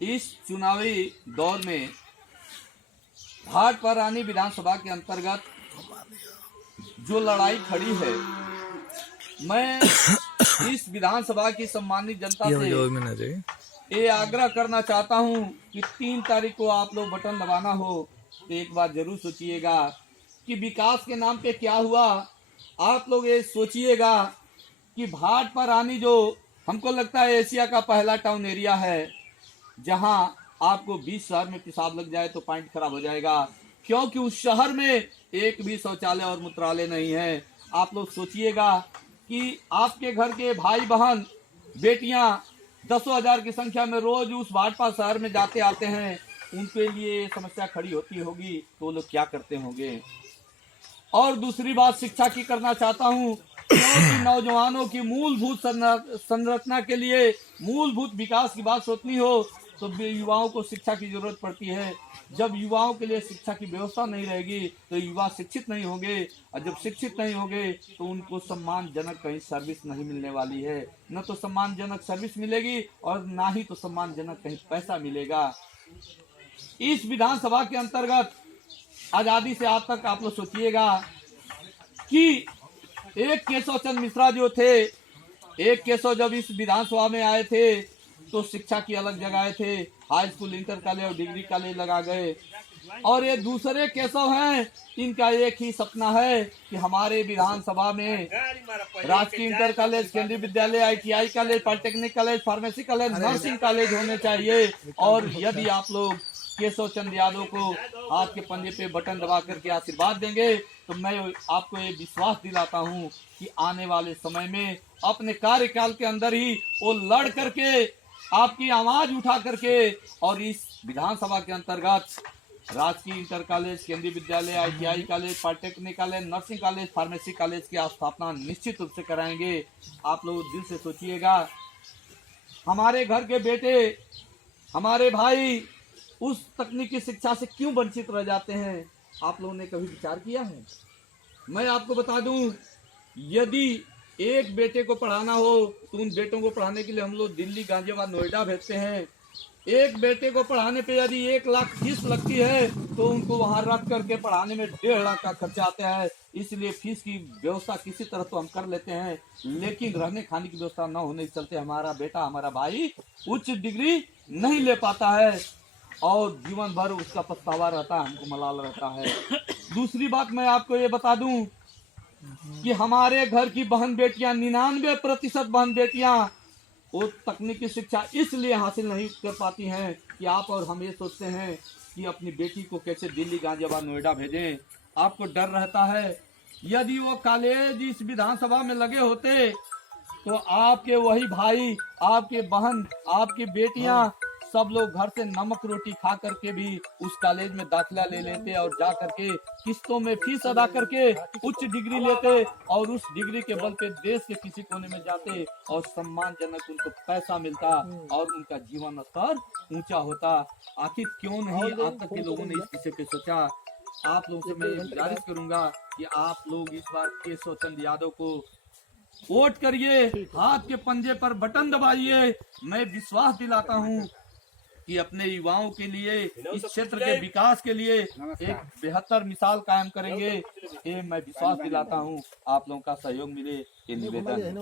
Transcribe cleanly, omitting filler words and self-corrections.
इस चुनावी दौर में भाटपारानी विधानसभा के अंतर्गत जो लड़ाई खड़ी है, मैं इस विधानसभा की सम्मानित जनता से ये आग्रह करना चाहता हूं कि 3 तारीख को आप लोग बटन दबाना हो तो एक बार जरूर सोचिएगा कि विकास के नाम पे क्या हुआ। आप लोग ये सोचिएगा कि भाटपारानी जो हमको लगता है एशिया का पहला टाउन एरिया है, जहां आपको 20 शहर में पेशाब लग जाए तो पॉइंट खराब हो जाएगा, क्योंकि उस शहर में एक भी शौचालय और मूत्रालय नहीं है। आप लोग सोचिएगा कि आपके घर के भाई बहन बेटियां 10,000 की संख्या में रोज उस भाटपा शहर में जाते आते हैं, उनके लिए समस्या खड़ी होती होगी तो लोग क्या करते होंगे। और दूसरी बात शिक्षा की करना चाहता हूं, क्योंकि नौजवानों की मूलभूत संरचना के लिए मूलभूत विकास की बात सोचनी हो तो युवाओं को शिक्षा की जरूरत पड़ती है। जब युवाओं के लिए शिक्षा की व्यवस्था नहीं रहेगी तो युवा शिक्षित नहीं होंगे, और जब शिक्षित नहीं होंगे तो उनको सम्मानजनक कहीं सर्विस नहीं मिलने वाली है। न तो सम्मानजनक सर्विस मिलेगी और ना ही तो सम्मानजनक कहीं पैसा मिलेगा। इस विधानसभा के अंतर्गत आजादी से आज तक आप लोग सोचिएगा कि एक केशव चंद्र मिश्रा जो थे, एक केशव जब इस विधानसभा में आए थे तो शिक्षा की अलग जगह थे, हाई स्कूल, इंटर कॉलेज और डिग्री कॉलेज लगा गए। और ये दूसरे केशव हैं, इनका एक ही सपना है कि हमारे विधानसभा में राजकीय इंटर कॉलेज, केंद्रीय विद्यालय, ITI college, polytechnic college, pharmacy college, nursing college होने चाहिए। और यदि आप लोग केशव चंद्र यादव को हाथ के पंजे पे बटन दबा करके आशीर्वाद देंगे तो मैं आपको ये विश्वास दिलाता हूं कि आने वाले समय में अपने कार्यकाल के अंदर ही वो लड़ करके आपकी आवाज उठा करके और इस विधानसभा के अंतर्गत राजकीय इंटर कॉलेज, केंद्रीय विद्यालय, ITI college, polytechnic college, nursing college, pharmacy college की स्थापना निश्चित रूप से कराएंगे। आप लोग दिल से सोचिएगा, हमारे घर के बेटे, हमारे भाई उस तकनीकी शिक्षा से क्यों वंचित रह जाते हैं? आप लोगों ने कभी विचार किया है? मैं आपको बता दूं, यदि एक बेटे को पढ़ाना हो तो उन बेटों को पढ़ाने के लिए हम लोग दिल्ली, गाजियाबाद, नोएडा भेजते हैं। एक बेटे को पढ़ाने पे यदि 1 लाख फीस लगती है तो उनको वहां रख करके पढ़ाने में 1.5 लाख का खर्चा आता है। इसलिए फीस की व्यवस्था किसी तरह तो हम कर लेते हैं, लेकिन रहने खाने की व्यवस्था न होने के चलते हमारा बेटा, हमारा भाई उच्च डिग्री नहीं ले पाता है और जीवन भर उसका पछतावा रहता है, हमको मलाल रहता है। दूसरी बात मैं आपको ये बता दूं कि हमारे घर की बहन बेटियां, 99% बहन बेटियां वो तकनीकी शिक्षा इसलिए हासिल नहीं कर पाती हैं कि आप और हम ये सोचते हैं कि अपनी बेटी को कैसे दिल्ली, गाजियाबाद, नोएडा भेजें। आपको डर रहता है, यदि वो कॉलेज इस विधानसभा में लगे होते तो आपके वही भाई, आपके बहन, आपकी बेटियां सब लोग घर से नमक रोटी खा करके भी उस कॉलेज में दाखिला ले लेते और जा करके किस्तों में फीस अदा करके उच्च डिग्री लेते और उस डिग्री के बल पे देश के किसी कोने में जाते और सम्मानजनक उनको पैसा मिलता और उनका जीवन स्तर ऊंचा होता। आखिर क्यों नहीं आज तक के लोगों ने इस विषय पे सोचा? आप लोगों से मैं गुजारिश करूंगा कि आप लोग इस बार केशव चंद्र यादव को वोट करिए, हाथ के पंजे पर बटन दबाइए। मैं विश्वास दिलाता हूं कि अपने युवाओं के लिए, इस क्षेत्र के विकास के लिए एक बेहतर मिसाल कायम करेंगे। ये मैं विश्वास दिलाता हूं। आप लोगों का सहयोग मिले ये निवेदन है।